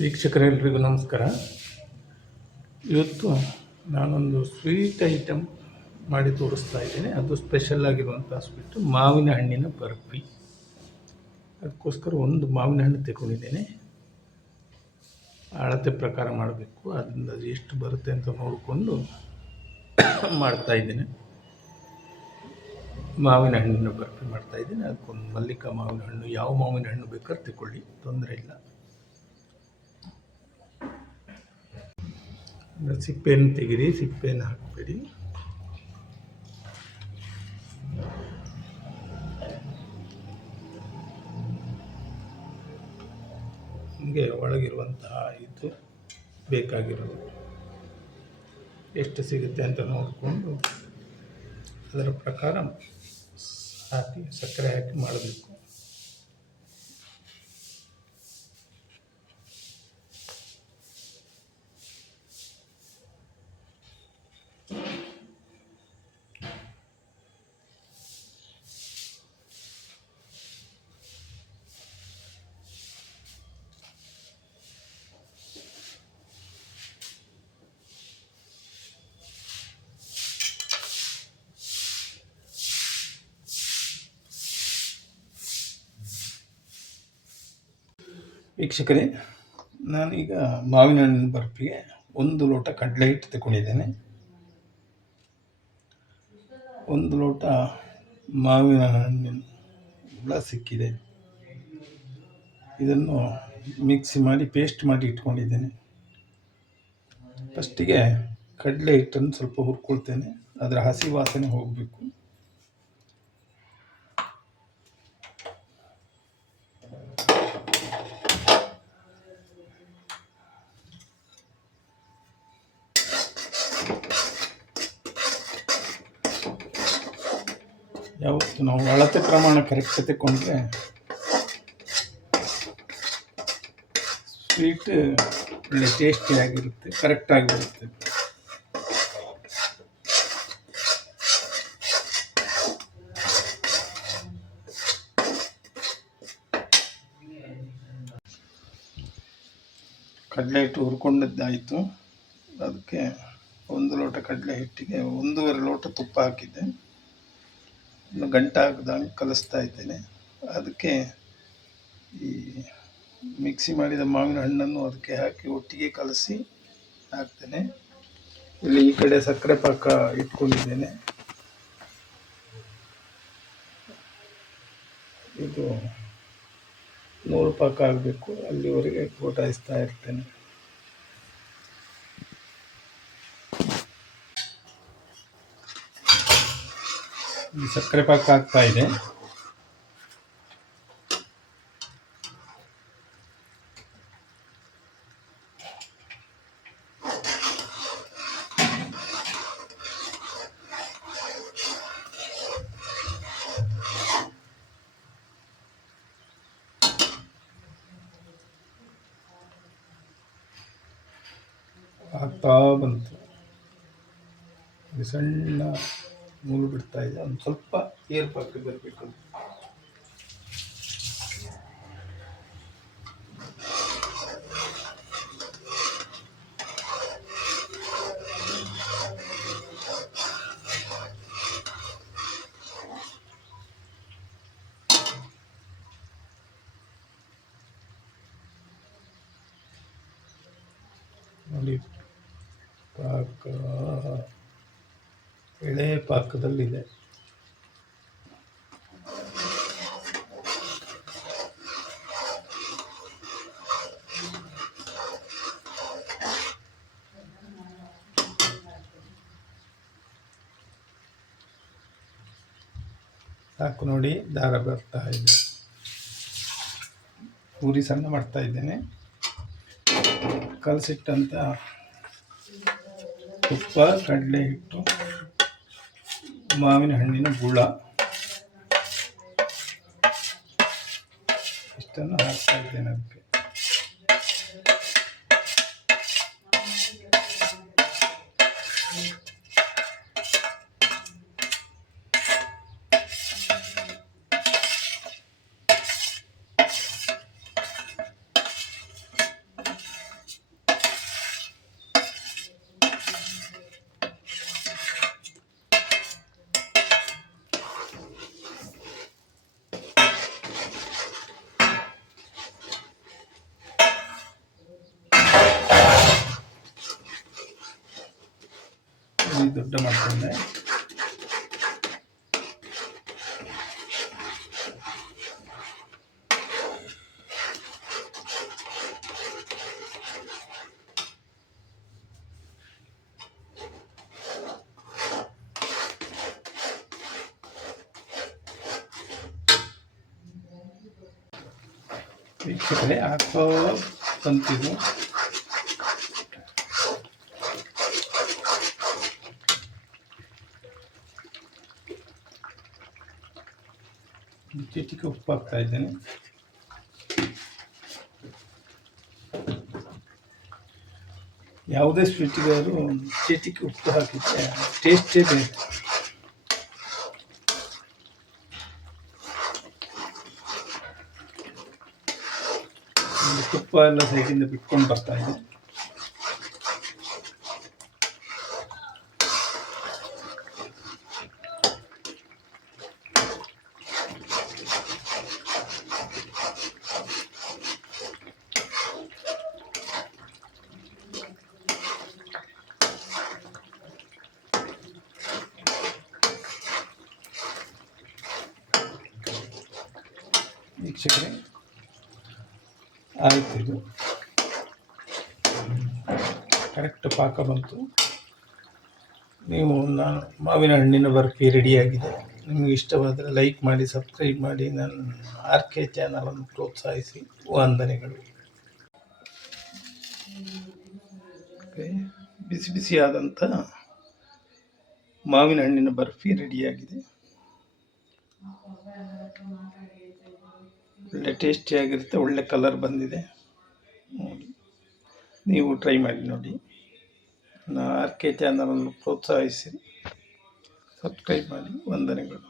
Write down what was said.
ವೀಕ್ಷಕರೆಲ್ಲರಿಗೂ ನಮಸ್ಕಾರ. ಇವತ್ತು ನಾನೊಂದು ಸ್ವೀಟ್ ಐಟಮ್ ಮಾಡಿ ತೋರಿಸ್ತಾ ಇದ್ದೇನೆ. ಅದು ಸ್ಪೆಷಲ್ ಆಗಿರುವಂಥ ಸ್ವೀಟು ಮಾವಿನ ಹಣ್ಣಿನ ಬರ್ಫಿ. ಅದಕ್ಕೋಸ್ಕರ ಒಂದು ಮಾವಿನ ಹಣ್ಣು ತಗೊಂಡಿದ್ದೇನೆ. ಅಳತೆ ಪ್ರಕಾರ ಮಾಡಬೇಕು. ಅದರಿಂದ ಅದು ಎಷ್ಟು ಬರುತ್ತೆ ಅಂತ ನೋಡಿಕೊಂಡು ಮಾಡ್ತಾಯಿದ್ದೇನೆ. ಮಾವಿನ ಹಣ್ಣಿನ ಬರ್ಫಿ ಮಾಡ್ತಾಯಿದ್ದೇನೆ. ಅದಕ್ಕೊಂದು ಮಲ್ಲಿಕ ಮಾವಿನ ಹಣ್ಣು, ಯಾವ ಮಾವಿನ ಹಣ್ಣು ಬೇಕಾದ್ರೆ ತಗೊಳ್ಳಿ, ತೊಂದರೆ ಇಲ್ಲ. ಸಿಪ್ಪೆಯನ್ನು ತೆಗೀರಿ, ಸಿಪ್ಪೆಯನ್ನು ಹಾಕಬೇಡಿ. ಹೀಗೆ ಒಳಗಿರುವಂತಹ ಇದು ಬೇಕಾಗಿರೋದು ಎಷ್ಟು ಸಿಗುತ್ತೆ ಅಂತ ನೋಡಿಕೊಂಡು ಅದರ ಪ್ರಕಾರ ಹಾಕಿ ಸಕ್ಕರೆ ಹಾಕಿ ಮಾಡಬೇಕು. ವೀಕ್ಷಕರೇ, ನಾನೀಗ ಮಾವಿನ ಹಣ್ಣಿನ ಬರ್ಫಿಗೆ 1 ಲೋಟ ಕಡಲೆ ಹಿಟ್ಟು ತಗೊಂಡಿದ್ದೇನೆ. 1 ಲೋಟ ಮಾವಿನ ಹಣ್ಣಿನ ಸಿಕ್ಕಿದೆ. ಇದನ್ನು ಮಿಕ್ಸಿ ಮಾಡಿ ಪೇಸ್ಟ್ ಮಾಡಿ ಇಟ್ಕೊಂಡಿದ್ದೇನೆ. ಫಸ್ಟಿಗೆ ಕಡಲೆ ಹಿಟ್ಟನ್ನು ಸ್ವಲ್ಪ ಹುರ್ಕೊಳ್ತೇನೆ. ಅದರ ಹಸಿ ವಾಸನೆ ಹೋಗಬೇಕು. ಯಾವತ್ತು ನಾವು ಅಳತೆ ಪ್ರಮಾಣ ಕರೆಕ್ಟ್ ತಗೊಂಡ್ರೆ ಸ್ವೀಟ್ ಒಳ್ಳೆ ಟೇಸ್ಟಿಯಾಗಿರುತ್ತೆ, ಕರೆಕ್ಟಾಗಿರುತ್ತೆ. ಕಡಲೆ ಹಿಟ್ಟು ಹುರ್ಕೊಂಡದ್ದಾಯಿತು. ಅದಕ್ಕೆ 1 ಲೋಟ ಕಡಲೆ ಹಿಟ್ಟಿಗೆ 1.5 ಲೋಟ ತುಪ್ಪ ಹಾಕಿದ್ದೆ. ಗಂಟೆ ಹಾಕಿದಂಗೆ ಕಲಿಸ್ತಾ ಇದ್ದೇನೆ. ಅದಕ್ಕೆ ಈ ಮಿಕ್ಸಿ ಮಾಡಿದ ಮಾವಿನ ಹಣ್ಣನ್ನು ಅದಕ್ಕೆ ಹಾಕಿ ಒಟ್ಟಿಗೆ ಕಲಸಿ ಹಾಕ್ತೇನೆ. ಇಲ್ಲಿ ಈ ಕಡೆ ಸಕ್ಕರೆ ಪಾಕ ಇಟ್ಕೊಂಡಿದ್ದೇನೆ. ಇದು 100 ಪಾಕ ಆಗಬೇಕು, ಅಲ್ಲಿವರೆಗೆ ಗೋಟಾಯಿಸ್ತಾ ಇರ್ತೇನೆ. ಈ ಸಕ್ಕರೆ ಪಾಕ ಆಗ್ತಾ ಇದೆ. ಆಗ್ತಾ ಬಂತು. ಸಣ್ಣ ನೂಲು ಬಿಡ್ತಾ ಇದೆ. ಒಂದು ಸ್ವಲ್ಪ ಏರ್ ಪಾಕ ಬರಬೇಕು. ನೋಡಿ, ಪಾಕ ಎಳೆ ಪಾಕದಲ್ಲಿದೆ. ಸಾಕು ನೋಡಿ, ದಾರ ಬರ್ತಾ ಇದೆ. ಪೂರಿ ಸಣ್ಣ ಮಾಡ್ತಾ ಇದ್ದೇನೆ. ಕಲಸಿಟ್ಟಂಥ ತುಪ್ಪ, ಕಡಲೆ ಹಿಟ್ಟು, ಮಾವಿನ ಹಣ್ಣಿನ ಗುಳ ಇಷ್ಟನ್ನು ಹಾಕ್ತಾ ಇದ್ದೇನೆ. ಅದಕ್ಕೆ ದೊಡ್ಡ ಮಾಡ್ಕೊಂಡೆ. ವೀಕ್ಷಕರೇ, ಹಾಕೋ ಬಂತಿದ್ದು ಚಿಟಿಕೆ ಉಪ್ಪು ಹಾಕ್ತಾ ಇದ್ದೇನೆ. ಯಾವುದೇ ಸ್ವೀಟಿಗಾದರೂ ಚಿಟಿಕೆ ಉಪ್ಪು ಹಾಕಿದ್ರೆ ಟೇಸ್ಟೇ ಬೇರೆ. ತುಪ್ಪ ಎಲ್ಲ ಸೈಡಿಂದ ಬಿಟ್ಕೊಂಡು ಬರ್ತಾ ಇದೆ. ವೀಕ್ಷಕರೇ, ಆಯಿತು, ಇದು ಕರೆಕ್ಟ್ ಪಾಕ ಬಂತು. ನಾನು ಮಾವಿನ ಹಣ್ಣಿನ ಬರ್ಫಿ ರೆಡಿಯಾಗಿದೆ. ನಿಮಗೆ ಇಷ್ಟವಾದರೆ ಲೈಕ್ ಮಾಡಿ, ಸಬ್ಸ್ಕ್ರೈಬ್ ಮಾಡಿ, ನನ್ನ RK ಚಾನಲನ್ನು ಪ್ರೋತ್ಸಾಹಿಸಿ. ವಂದನೆಗಳು. ಬಿಸಿ ಬಿಸಿಯಾದಂಥ ಮಾವಿನ ಹಣ್ಣಿನ ಬರ್ಫಿ ರೆಡಿಯಾಗಿದೆ. ಒಳ್ಳೆ ಟೇಸ್ಟಿಯಾಗಿರುತ್ತೆ, ಒಳ್ಳೆ ಕಲರ್ ಬಂದಿದೆ ನೋಡಿ. ನೀವು ಟ್ರೈ ಮಾಡಿ ನೋಡಿ. RK ಚಾನಲನ್ನು ಪ್ರೋತ್ಸಾಹಿಸಿ, ಸಬ್ಸ್ಕ್ರೈಬ್ ಮಾಡಿ. ವಂದನೆಗಳು.